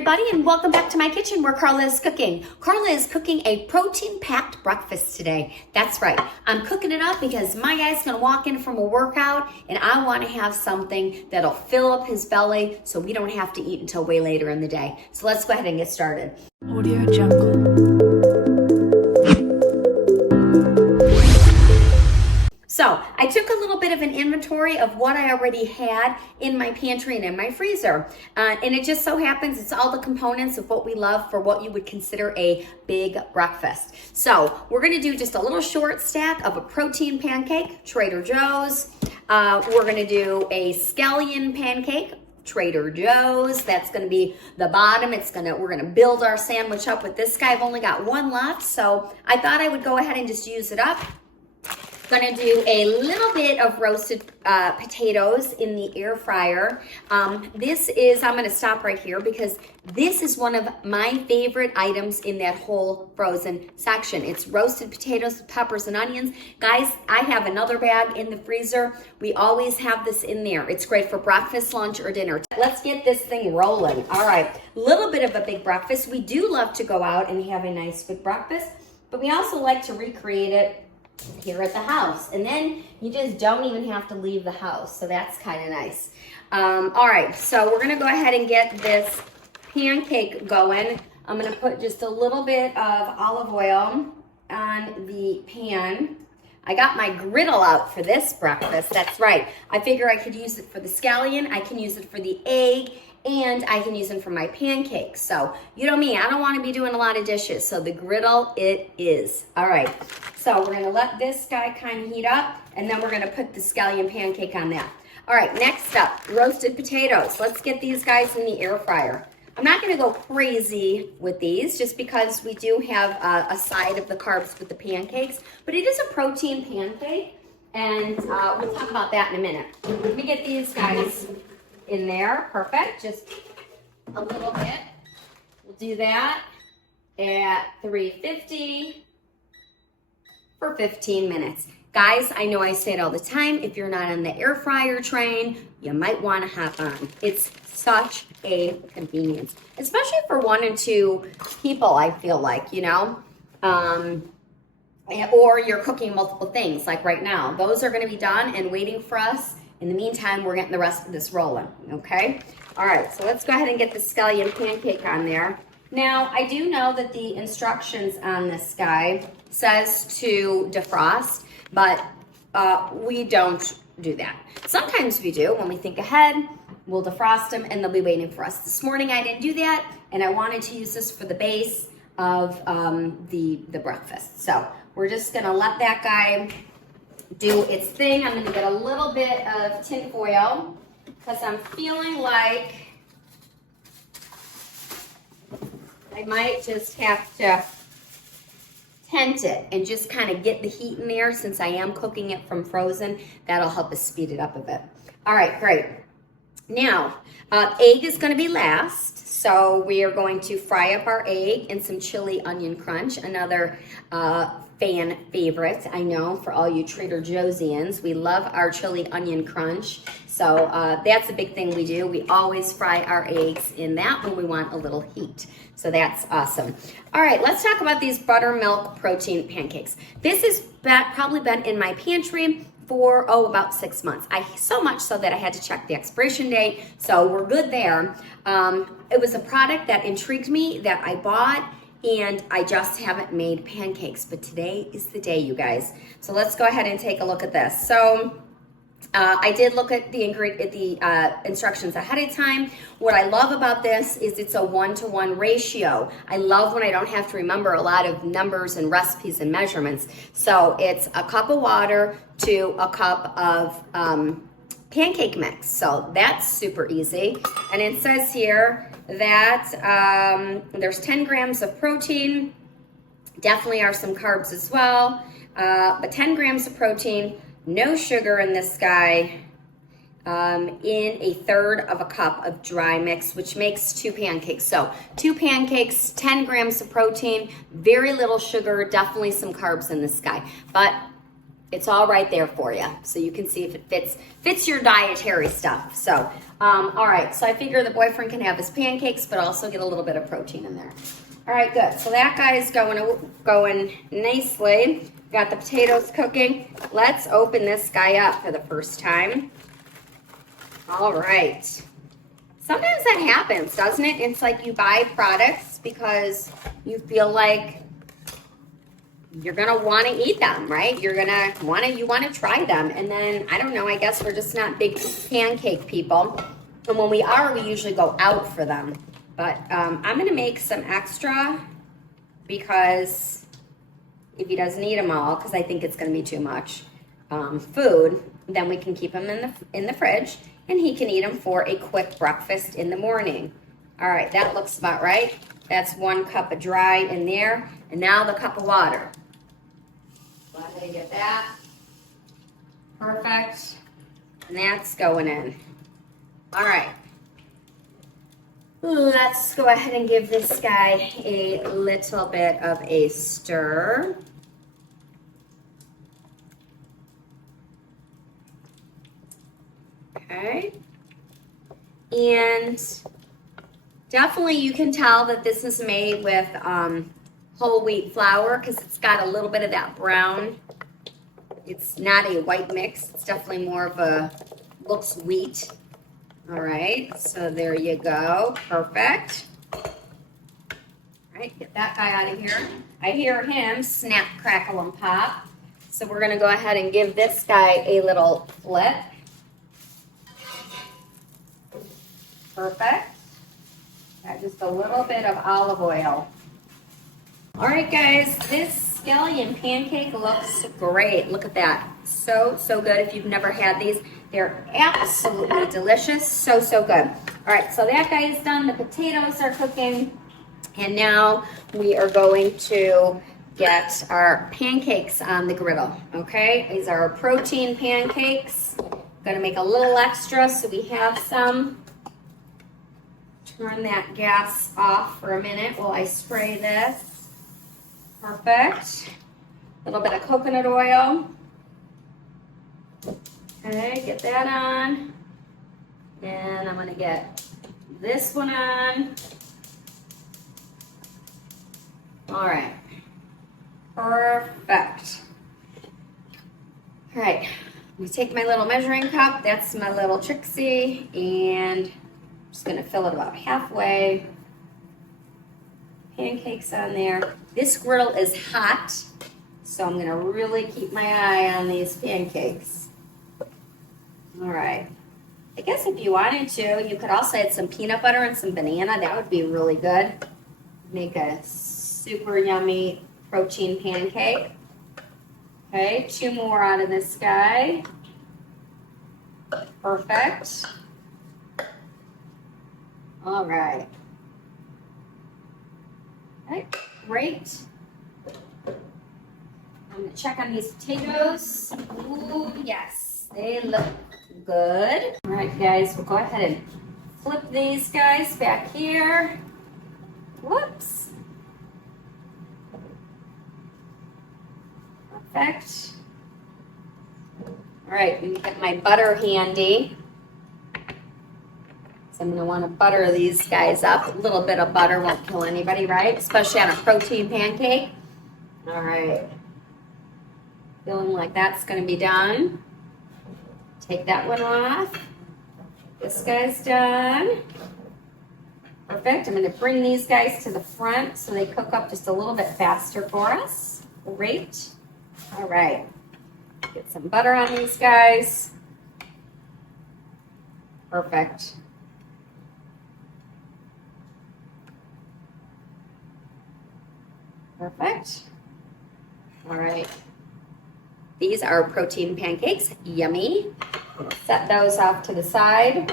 everybody, and welcome back to my kitchen where Carla is cooking. Carla is cooking a protein-packed breakfast today. That's right. I'm cooking it up because my guy's going to walk in from a workout, and I want to have something that'll fill up his belly so we don't have to eat until way later in the day. So let's go ahead and get started. Audio Jungle. So I took a little bit of an inventory of what I already had in my pantry and in my freezer. And it just so happens it's all the components of what we love for what you would consider a big breakfast. So we're gonna do just a little short stack of a protein pancake, Trader Joe's. We're gonna do a scallion pancake, Trader Joe's. That's gonna be the bottom. We're gonna build our sandwich up with this guy. I've only got one left, so I thought I would go ahead and just use it up. Gonna do a little bit of roasted potatoes in the air fryer. I'm gonna stop right here because this is one of my favorite items in that whole frozen section. It's roasted potatoes with peppers and onions. Guys, I have another bag in the freezer. We always have this in there. It's great for breakfast, lunch, or dinner. Let's get this thing rolling. All right, little bit of a big breakfast. We do love to go out and have a nice big breakfast, but we also like to recreate it here at the house, and then you just don't even have to leave the house, so that's kind of nice. All right, so we're gonna go ahead and get this pancake going. I'm gonna put just a little bit of olive oil on the pan. I got my griddle out for this breakfast. That's right. I figure I could use it for the scallion, I can use it for the egg, and I can use them for my pancakes. So, you know me, I don't want to be doing a lot of dishes, so the griddle it is. All right, so we're gonna let this guy kind of heat up, and then we're gonna put the scallion pancake on that. All right, next up, roasted potatoes. Let's get these guys in the air fryer. I'm not gonna go crazy with these just because we do have a side of the carbs with the pancakes, but it is a protein pancake, and we'll talk about that in a minute. Let me get these guys in there. Perfect. Just a little bit. We'll do that at 350 for 15 minutes. Guys, I know I say it all the time. If you're not on the air fryer train, you might want to hop on. It's such a convenience, especially for 1 and 2 people, I feel like, you know, or you're cooking multiple things like right now. Those are going to be done and waiting for us. In the meantime, we're getting the rest of this rolling, okay? All right, so let's go ahead and get the scallion pancake on there. Now, I do know that the instructions on this guy says to defrost, but we don't do that. Sometimes we do. When we think ahead, we'll defrost them and they'll be waiting for us. This morning, I didn't do that, and I wanted to use this for the base of the breakfast. So we're just gonna let that guy do its thing. I'm gonna get a little bit of tin foil because I'm feeling like I might just have to tent it and just kind of get the heat in there since I am cooking it from frozen. That'll help us speed it up a bit. All right, great. Now, egg is gonna be last. So we are going to fry up our egg in some chili onion crunch, another fan favorite, I know, for all you Trader Joe'sians. We love our chili onion crunch. So that's a big thing we do. We always fry our eggs in that when we want a little heat. So that's awesome. All right, let's talk about these buttermilk protein pancakes. This has probably been in my pantry for, about 6 months. So much so that I had to check the expiration date. So we're good there. It was a product that intrigued me that I bought, and I just haven't made pancakes, but today is the day, you guys. So let's go ahead and take a look at this. So I did look at the instructions ahead of time. What I love about this is it's a 1-to-1 ratio. I love when I don't have to remember a lot of numbers and recipes and measurements. So it's a cup of water to a cup of pancake mix. So that's super easy. And it says here that there's 10 grams of protein. Definitely are some carbs as well, but 10 grams of protein, no sugar in this guy, in a third of a cup of dry mix, which makes 2 pancakes. So 2 pancakes, 10 grams of protein, very little sugar, definitely some carbs in this guy. But It's all right there for you, so you can see if it fits your dietary stuff. So, all right. So I figure the boyfriend can have his pancakes, but also get a little bit of protein in there. All right, good. So that guy's going nicely. Got the potatoes cooking. Let's open this guy up for the first time. All right. Sometimes that happens, doesn't it? It's like you buy products because you feel like you're gonna want to eat them, right? You want to try them, and then I don't know. I guess we're just not big pancake people, and when we are, we usually go out for them. But I'm gonna make some extra because if he doesn't eat them all, because I think it's gonna be too much food, then we can keep them in the fridge, and he can eat them for a quick breakfast in the morning. All right, that looks about right. That's 1 cup of dry in there, and now the cup of water. Go ahead and get that. Perfect. And that's going in. All right. Let's go ahead and give this guy a little bit of a stir. Okay. And definitely you can tell that this is made with whole wheat flour because it's got a little bit of that brown. It's not a white mix. It's definitely more of a, looks wheat. All right, so there you go. Perfect. All right, get that guy out of here. I hear him snap, crackle, and pop. So we're gonna go ahead and give this guy a little flip. Perfect. Got just a little bit of olive oil. All right, guys, this scallion pancake looks great. Look at that. So good. If you've never had these, they're absolutely delicious. So good. All right, so that guy is done. The potatoes are cooking. And now we are going to get our pancakes on the griddle, okay? These are our protein pancakes. Gonna make a little extra so we have some. Turn that gas off for a minute while I spray this. Perfect. A little bit of coconut oil. Okay, get that on. And I'm gonna get this one on. All right, perfect. All right, I'm gonna take my little measuring cup. That's my little Trixie, and I'm just gonna fill it about halfway. Pancakes on there. This griddle is hot, so I'm gonna really keep my eye on these pancakes. All right. I guess if you wanted to, you could also add some peanut butter and some banana. That would be really good. Make a super yummy protein pancake. Okay, 2 more out of this guy. Perfect. All right. Okay, great. I'm gonna check on these potatoes. Ooh, yes, they look good. All right, guys, we'll go ahead and flip these guys back here. Whoops. Perfect. All right, let me get my butter handy. So I'm gonna wanna butter these guys up. A little bit of butter won't kill anybody, right? Especially on a protein pancake. All right. Feeling like that's gonna be done. Take that one off. This guy's done. Perfect. I'm gonna bring these guys to the front so they cook up just a little bit faster for us. Great. All right. Get some butter on these guys. Perfect. Perfect. All right. These are protein pancakes. Yummy. We'll set those off to the side.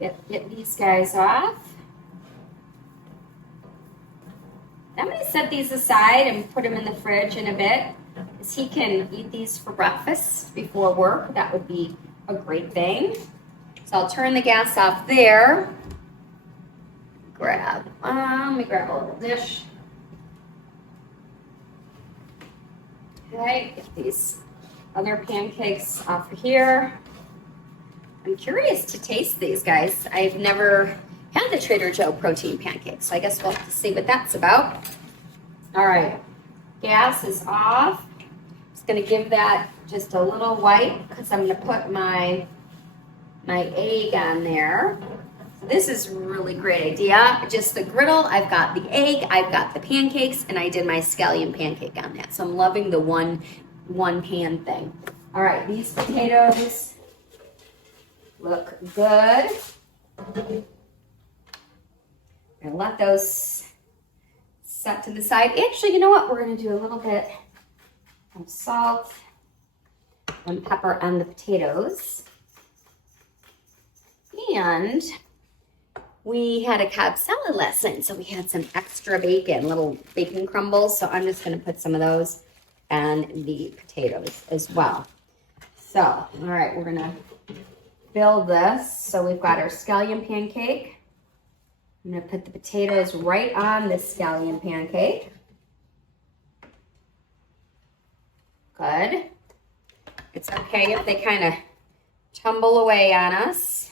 Get these guys off. I'm going to set these aside and put them in the fridge in a bit, because he can eat these for breakfast before work. That would be a great thing. So I'll turn the gas off there. Let me grab a little dish. Okay, get these other pancakes off of here. I'm curious to taste these, guys. I've never had the Trader Joe protein pancakes, so I guess we'll have to see what that's about. All right, gas is off. Just gonna give that just a little wipe because I'm gonna put my egg on there. So this is a really great idea. Just the griddle, I've got the egg, I've got the pancakes, and I did my scallion pancake on that. So I'm loving the one pan thing. All right, these potatoes look good. And let those set to the side. Actually, you know what? We're gonna do a little bit of salt and pepper on the potatoes. And we had a Cobb salad last night, so we had some extra bacon, little bacon crumbles. So I'm just gonna put some of those on the potatoes as well. So, all right, we're gonna build this. So we've got our scallion pancake. I'm gonna put the potatoes right on this scallion pancake. Good. It's okay if they kind of tumble away on us,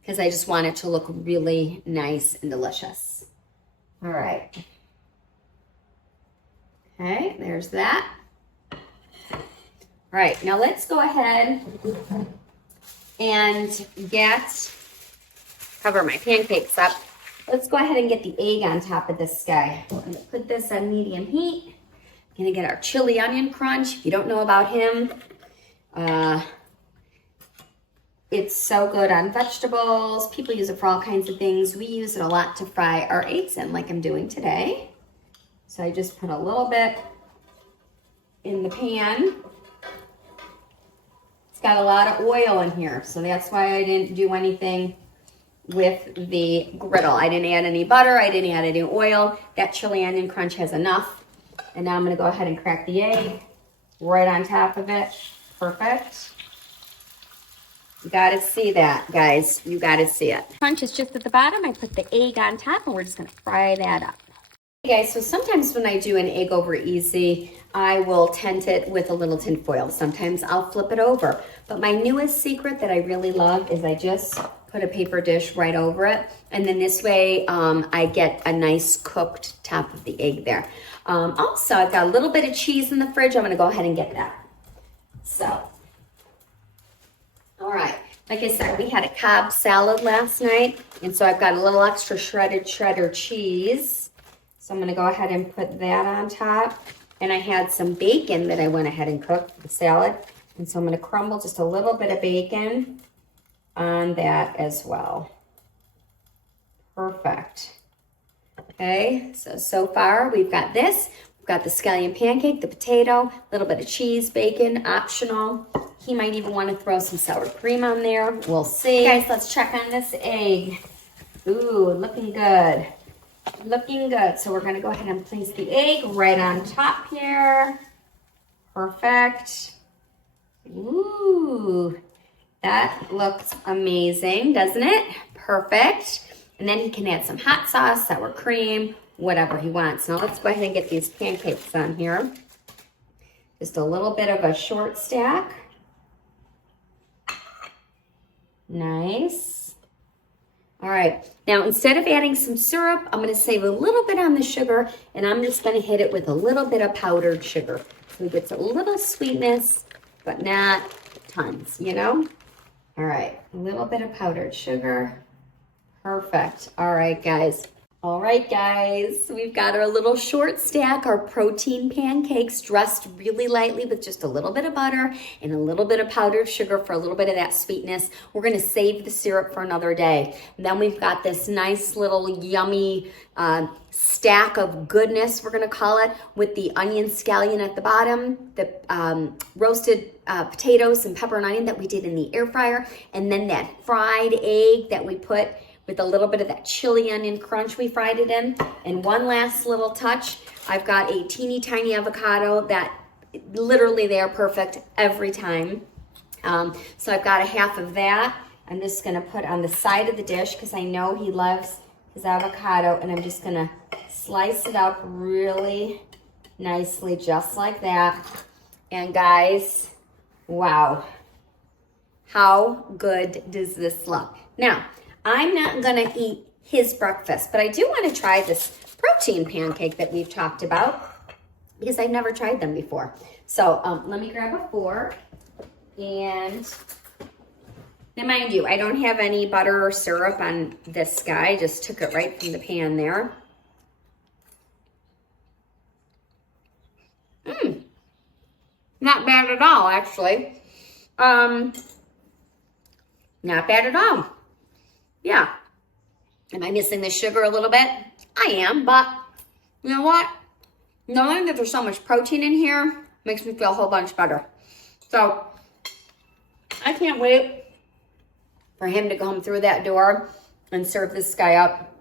because I just want it to look really nice and delicious. All right. Okay, there's that. All right, now let's go ahead and cover my pancakes up. Let's go ahead and get the egg on top of this guy. I'm gonna put this on medium heat. I'm gonna get our chili onion crunch. If you don't know about him, it's so good on vegetables. People use it for all kinds of things. We use it a lot to fry our eggs in, like I'm doing today. So I just put a little bit in the pan. It's got a lot of oil in here, so that's why I didn't do anything with the griddle. I didn't add any butter, I didn't add any oil. That chili onion crunch has enough. And now I'm gonna go ahead and crack the egg right on top of it. Perfect. You gotta see that, guys. You gotta see it. Crunch is just at the bottom. I put the egg on top and we're just gonna fry that up. Hey guys, so sometimes when I do an egg over easy, I will tent it with a little tin foil. Sometimes I'll flip it over. But my newest secret that I really love is I just put a paper dish right over it. And then this way I get a nice cooked top of the egg there. Also, I've got a little bit of cheese in the fridge. I'm gonna go ahead and get that. So, all right. Like I said, we had a Cobb salad last night. And so I've got a little extra shredded cheddar cheese. So I'm gonna go ahead and put that on top. And I had some bacon that I went ahead and cooked for the salad. And so I'm gonna crumble just a little bit of bacon on that as well. Perfect. Okay, so far we've got this. We've got the scallion pancake, the potato, a little bit of cheese, bacon, optional. He might even want to throw some sour cream on there. We'll see. Guys, let's check on this egg. Ooh, looking good. Looking good. So we're gonna go ahead and place the egg right on top here. Perfect. Ooh, that looks amazing, doesn't it? Perfect. And then he can add some hot sauce, sour cream, whatever he wants. Now let's go ahead and get these pancakes on here. Just a little bit of a short stack. Nice. All right, now instead of adding some syrup, I'm gonna save a little bit on the sugar and I'm just gonna hit it with a little bit of powdered sugar. So it gets a little sweetness, but not tons, you know? All right, a little bit of powdered sugar. Perfect. All right, guys. All right, guys, we've got our little short stack, our protein pancakes dressed really lightly with just a little bit of butter and a little bit of powdered sugar for a little bit of that sweetness. We're gonna save the syrup for another day. And then we've got this nice little yummy stack of goodness, we're gonna call it, with the onion scallion at the bottom, the roasted potatoes and pepper and onion that we did in the air fryer, and then that fried egg that we put with a little bit of that chili onion crunch we fried it in. And one last little touch, I've got a teeny tiny avocado that literally they are perfect every time. So I've got a half of that. I'm just gonna put on the side of the dish because I know he loves his avocado, and I'm just gonna slice it up really nicely just like that. And guys, wow. How good does this look? Now, I'm not gonna eat his breakfast, but I do wanna try this protein pancake that we've talked about because I've never tried them before. So let me grab a fork, and now mind you, I don't have any butter or syrup on this guy. I just took it right from the pan there. Not bad at all, actually. Not bad at all. Yeah. Am I missing the sugar a little bit? I am, but you know what? Knowing that there's so much protein in here makes me feel a whole bunch better. So I can't wait for him to come through that door and serve this guy up.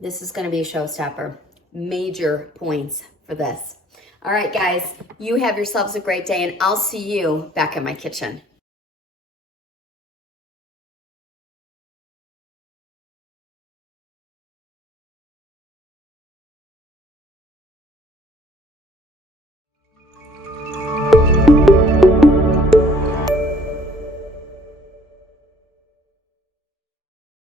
This is going to be a showstopper. Major points for this. All right, guys, you have yourselves a great day, and I'll see you back in my kitchen.